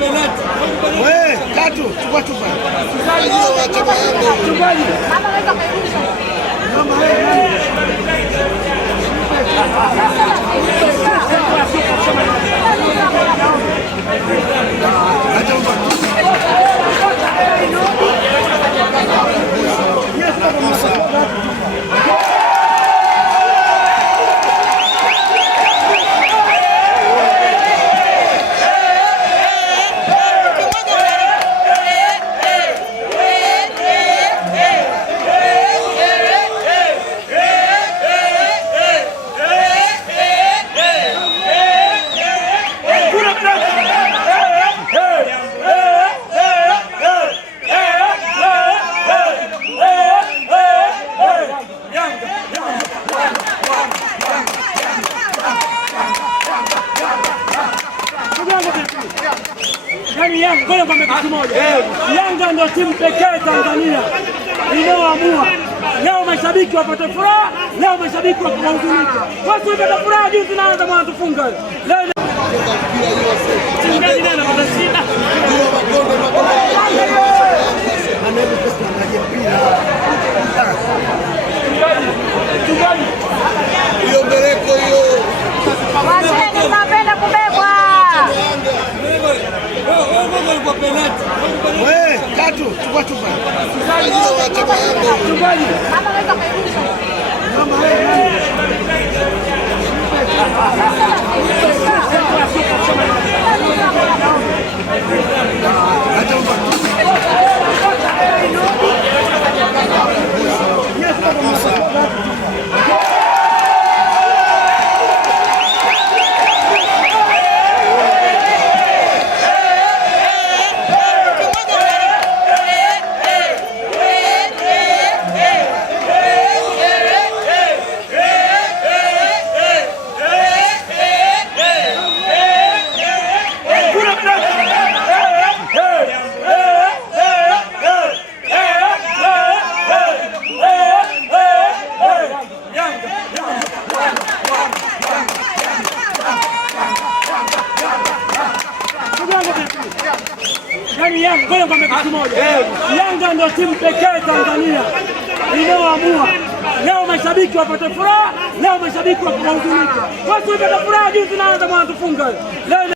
Wewe tatu chukua chupa. Yanga ndio timu pekee Tanzania inayoamua leo mashabiki wapate furaha, leo mashabiki wakihuzunika. Watu wapata furaha juzi naanza mwanatufunga leo hiyo mbeleko hiyo. Wazee tunapenda kubebwa. Wewe tatu chukua chupa. Yanga ndio timu pekee Tanzania inayoamua leo mashabiki wapate furaha, leo mashabiki wakihuzunika. Watu wapata furaha juzi naanza mwanatufunga leo.